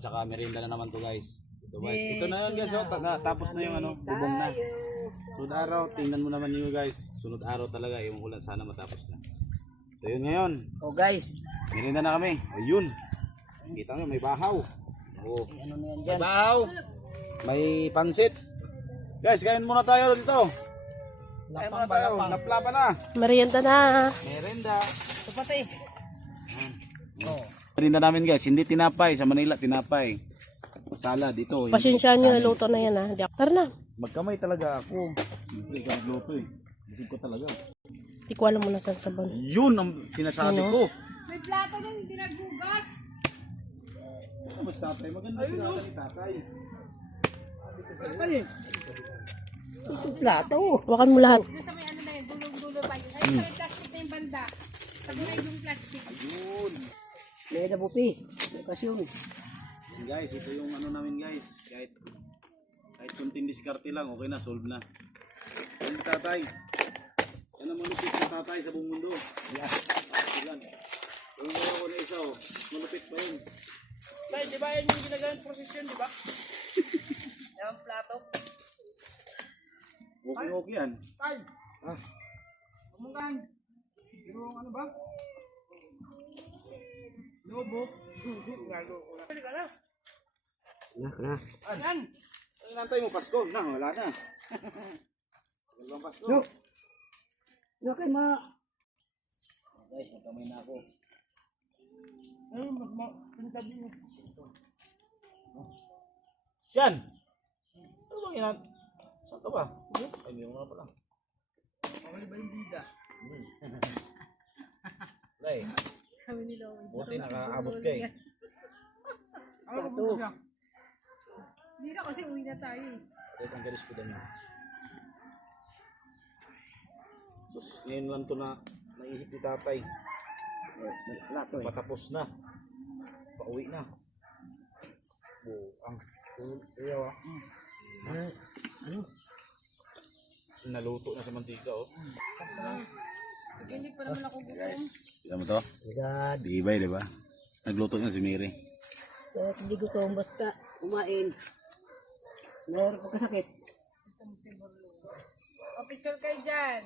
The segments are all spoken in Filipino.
Tsaka merienda na naman to guys. Ito guys. Ito na yun guys. Oh, tapos na yung ano, bubong na. Sunod araw, tingnan mo naman nyo guys. Sunod araw talaga, yung ulan sana matapos na. So yun ngayon. Oh guys. Merienda na kami. Ayun. Kita nyo, may bahaw. Oh. Ano na yan dyan? May bahaw. May pansit. Guys, kain muna tayo dito. Kain muna tayo. Napla pa na. Merienda na. Merienda. Ito pati. Oh. Merienda namin guys, hindi tinapay. Sa Manila, tinapay. Salad dito. Pasensya nyo, luto na yan ha. Tara na. Magkamay talaga ako. Siyempre, ikaw nagluto eh. Busog ko talaga. Hindi ko alam muna saan sabon. Yun ang sinasabi ko. May plato na hindi nagugas. Ano ba tatay? Maganda pinata ni tatay. Tatay eh. Plato. Wakan mo lahat. Nasa may ano na yun, dulong-dulo pa yun. Ay, sa may plastic na yung banda. Sabunay yung plastic. Yun. Leda bupi. Okasyon. Guys, ito yung ano namin guys. Kahit kunting diskarte lang, okay na, solve na. Yan si tatay. Yan ang malupit sa tatay sa buong mundo. Yan. Yan. Yung mga ko na isa oh. Malupit pa yun. Tay, di ba yan yung ginagawang prosesyon, di ba? Yung plato. Okay yan. Tay. Kumungan. Yung ano ba? Lobo. Pwede ka na. Na. Ayan. Ano nantay mo? Pasko? Na, wala na. Dalawang Pasko. No. Yung kay ma... Guys, magkamay na ako. Ayun, pinitabi mo. Siyan! Ano bang inan? Saan ka ba? Ay, may mga pala. Kawali ba yung bida? Lay, Kami nila. buti nakaabot ka eh. Ano ba siya? Hindi na kasi uwi na tayo eh. Kahit ang galis ko dami. So, ngayon lang to na naisip ni tatay. Plato eh. Patapos na. Pauwi na. Ang ayaw ah. Ano? Naluto na sa mantika oh. Hindi pa naman ako gutom. Tignan mo to? God. Di ba, di ba? Nagluto na si Mary. Kahit hindi gutom, basta kumain. Meron pagkasakit. O, picture kayo dyan.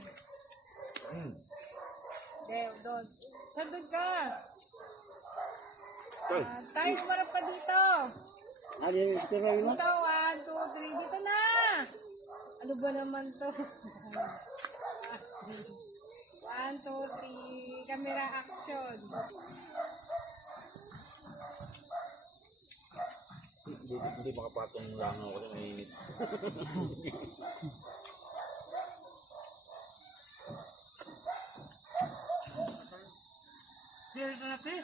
Okay, doon. Saan doon ka? Tayo, marap pa dito. Ano yung sitira mo? Dito, 1, 2, 3. Dito na. Ano ba naman to? 1, 2, 3. Camera action. Hindi makapatong lang ako kasi mainit. Sira na natin.